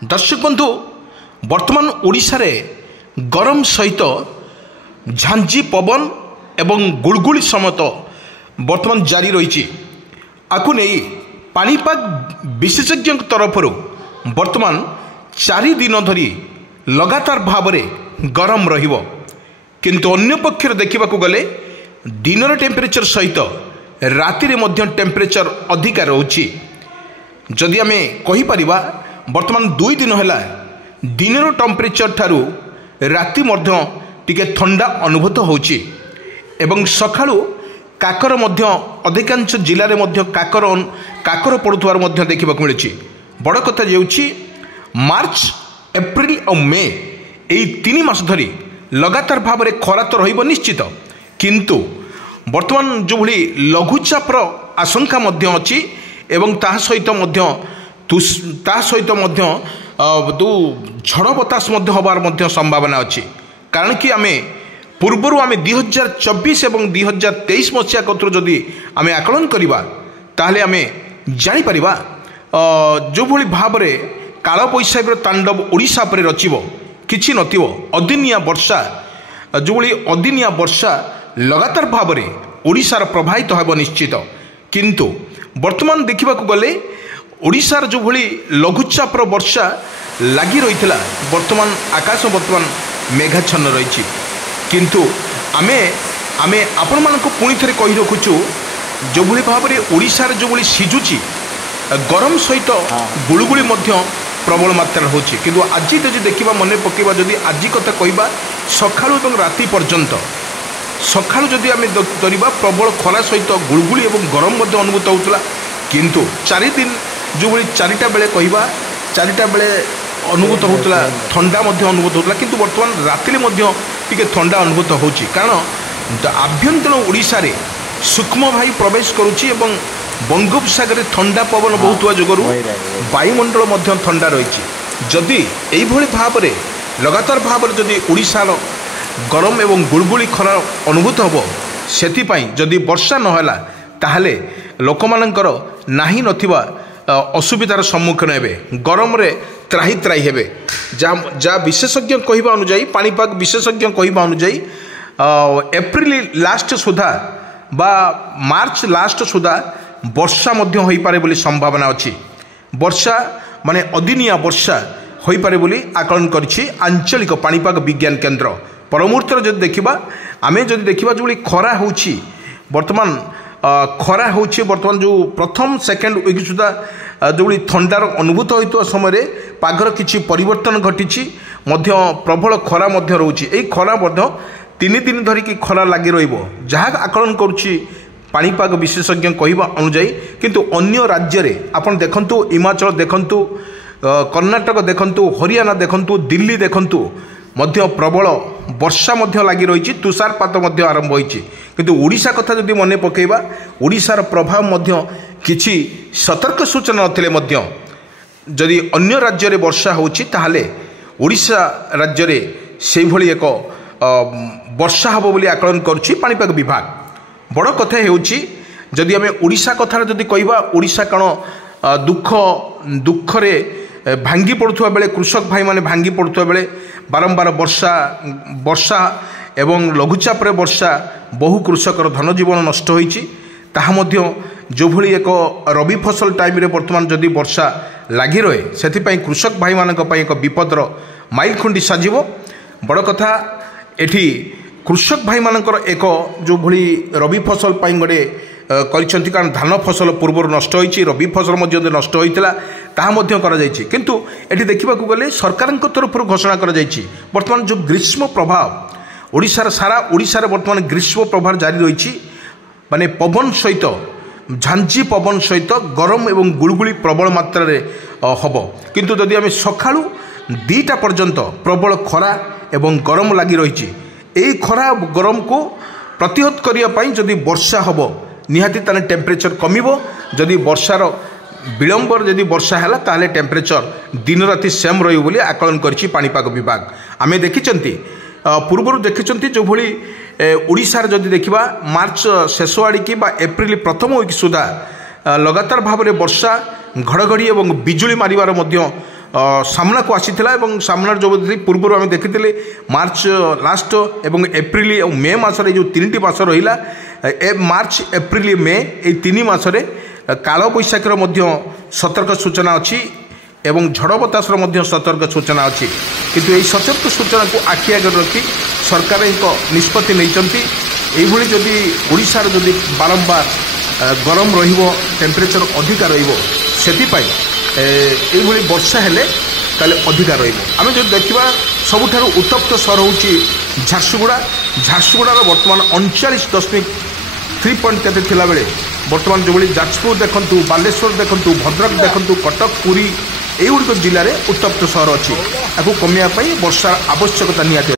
दर्शक बंधु वर्तमान ओडिशा रे गरम सहित झांझी पवन एवं गुड़गुड़ी समेत वर्तमान जारी रही आकु नहीं पानीपाग विशेषज्ञ तरफ वर्तमान 4 दिन धरी लगातार भाव में गरम रहिबो किंतु अन्य पक्षर देखा गले दिन टेम्परेचर सहित राति रे मध्य टेम्परेचर अधिका रोची जदि आमे कहि परिबा वर्तमान 2 दिन है दिन टेम्परेचर ठारू राति मध्य टिके ठंडा अनुभूत होची एवं सखाळु काकर मध्य अधिकांश जिले में मध्य काकर पड़ुवार मध्य देखा मिली बड़ कथा जे मार्च एप्रिल और मे यही 3 मास धरी लगातार भाव में खरा तो रहिबो निश्चित किंतु वर्तमान जो भली लघुचापर आशंका मध्य अछि एवं ता सहित मध्य दो झड़ बतास मध्य हबार मध्य संभावना अछि कारण कि आमे पूर्वर आम 2024 और 2023 मसीहा कतु जदि आम आकलन करवा ताहले आम जापर जो भली भाव में काल बैशाखीर तांडव ओडिशा पर रचिब किछि नथिबो अदिनिया वर्षा जो भली अदिनिया वर्षा लगातार भाव में ओडिशार प्रभावित होब निश्चित किंतु वर्तमान देखा गले ओडिशार जो भली लघुचापर वर्षा लगी रही वर्तमान आकाश वर्तमान मेघाच्छन्न रही किंतु आमे आमे आपण मानक पुणी थे कही रखुचु जो भली भाव में ओडिशार जो भली सिजुची गरम सहित गुड़गुड़ी प्रबल मात्रा होची किंतु आज जब देखा मन पकेबा जदि आज कथा कहबा सखाळु एवं राति पर्यंत सखाळु जदि आमे धरिबा प्रबल खरा सहित गुड़गुड़ी एवं गरम अनुभूत होउतला किंतु 4 दिन जो भली 4टा बेले कहबा 4टा बेले अनुभूत होता ठंडा अनुभूत होता किंतु वर्तमान राति टिके ठंडा अनुभूत होची कारण आभ्यंतर ओडिशा रे सूक्ष्म भाई प्रवेश करुच्ची एवं बंगोपसागर ठंडा पवन बहुतवा जोगरु वायुमंडल ठंडा रही जदि यही भाव में लगातार भाव में जदि ओडिशार गरम एवं गुड़गुड़ी खरा अनुभूत हम से जदि वर्षा नहला ताहले लोक मानकर नाही नथिबा असुविधार सम्मुखीन हेबे गरम रे त्राही त्राही हेबे जा विशेषज्ञ कहवा अनुजाई पानीपाग विशेषज्ञ कहवा अनुजाई एप्रिल लास्ट सुधा बा मार्च लास्ट सुधा वर्षा मध्य होई पारे बोली संभावना अछि वर्षा माने अदिनिया वर्षा होई पारे बोली आकलन करछि आंचलिक पानीपाग विज्ञान केंद्र परमुहूर्त जदि देखिबा आमे जदि देखिबा जो बोली खरा होछि वर्तमान खरा होछि वर्तमान जो प्रथम सेकेंड वीक सुधा जो ठंडार अनुभूत होता समय पागर किछि परिवर्तन घटी प्रबल खरा रोचे यही खरा 3 दिन धरिकी खरा लगी रहा आकलन करुच्ची पानीपाग विशेषज्ञ कहवा अनुजाई किंतु अन्य राज्य रे आपण देखंतु हिमाचल देखंतु कर्णाटक देखंतु हरियाणा देखंतु दिल्ली देखंतु मध्य प्रबल वर्षा लगी रही तुषारपात आरंभ होती किंतु ओडिशा कथा जदि मन पकेबा ओडिशार प्रभाव किछि सतर्क सूचना नथिले जदि अन्य राज्य रे वर्षा होची ताहले ओडिशा राज्य रे सेहि भली एक वर्षा हबो बोली आकलन करुछि पानीपाग विभाग बड़ कथा हेउछि जदि आमे ओडिशा कथा जदि कहबा ओडिशा कण दुख रे भांगी पड़ुवा बेले कृषक भाई माने भांगी पड़ुवा बेले बारंबार वर्षा एवं लघुचापर वर्षा बहु कृषकर धन जीवन नष्ट होईछि ताहा मध्य जो भली एक रबी फसल टाइम रे वर्तमान जदि वर्षा लगी रहे से कृषक भाई मानक पई एक विपदर माइल खुंडी साजिबो बड़ कथा एठी कृषक भाई मानकर एक जो भली रबी फसल पई गडे करिसंती कारण धान फसल पूर्व नष्ट होईछि रबी फसल मध्य नष्ट होइतिला ताहा मध्य करा जायछि किंतु एठी देखिबा को गले सरकारक तरफ घोषणा करा जायछि वर्तमान जो ग्रीष्म प्रभाव ओडिशार सारा ओडिशार वर्तमान ग्रीष्म प्रभाव जारी रही माने पवन सहित झांझी पवन सहित गरम एवं गुड़गुड़ी प्रबल मात्रा रे हब किंतु जदि आम सखाळु 2टा पर्यंत प्रबल खरा एवं गरम लगी रही यही खरा गरम को प्रतिहत करने जदि वर्षा हब निहाती ताने टेम्परेचर कमिबो जदि वर्षार विलंबर जदि वर्षा है ताहले टेम्परेचर दिन राति सेम रही बोली आकलन करछि पानीपाग विभाग आमे देखिचंती पूर्व देखिचंती जो भली ओडिशार जदि देखिबा मार्च शेष आड़िकी बा एप्रिल प्रथम वीक सुधा लगातार भाव में वर्षा घड़घड़ी और बिजुली मारिबार मध्य सामना को आसीथिला एवं सामना जो पूर्व आम देखी मार्च लास्ट एवं एप्रिल और मे मासरे जो 3टी मास रहा मार्च एप्रिल मे ये 3 मासरे काल बैशाखीर सतर्क सूचना अच्छी एवं झड़ बतासर सतर्क सूचना अच्छी किंतु यही सतर्क सूचना को आखि आगे रखी सरकार एक निष्पत्ति नहीं जदि ओडिशार जदि बारंबार गरम टेम्परेचर अधिका रही वर्षा हेले ताले अधिका रही जो देखा सबुठ उत्तप्त सहर हूँ झारसुगुड़ार बर्तमान 39.3 पॉइंट केते थिला बेले बर्तमान जो जाजपुर देखंतु बालेश्वर देखंतु भद्रक देखंतु कटक पुरी एगुड़िक जिले में उत्तप्त सहर अच्छी कमिया वर्षार आवश्यकता निहाती।